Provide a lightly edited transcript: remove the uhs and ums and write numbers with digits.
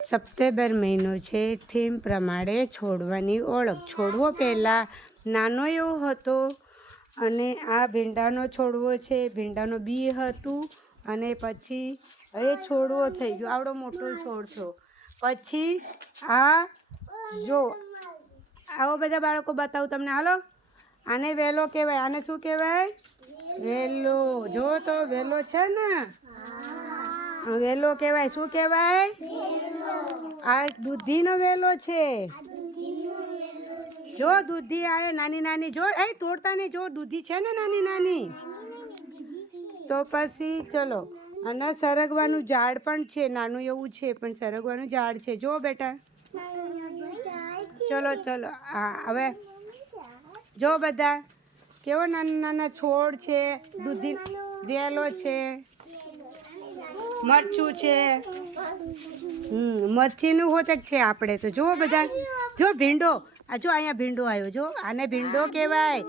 September મહિનો છે. Theme પ્રમાણે છોડવાની ઓળખ. છોડવો પહેલાં નાનો એવો હતો અને આ ભીંડાનો છોડવો છે. ભીંડાનો બી હતું અને પછી હવે છોડવો થઈ ગયો. આવડો મોટો છોડ છો. પછી આ જો આવો બધા બાળકો બતાવું તમને. હાલો, આને વેલો કહેવાય. આને શું કહેવાય? વેલો. જો તો વેલો છે ને, વેલો કહેવાય. શું કહેવાય? આ દૂધીનો વેલો છે. જો દૂધી આવે નાની નાની. જો એ તોડતા નહીં. જો દૂધી છે ને નાની નાની. તો પછી ચલો, અને સરગવાનું ઝાડ પણ છે. નાનું એવું છે પણ સરગવાનું ઝાડ છે. જો બેટા, ચલો ચલો. હા, હવે જો બધા કેવો નાના નાના છોડ છે. દૂધી વેલો છે. મરચું છે. મરચીનું હોતક છે આપણે તો. જો બધા જો ભીંડો. આ જો અહીંયા ભીંડો આવ્યો. જો આને ભીંડો કહેવાય.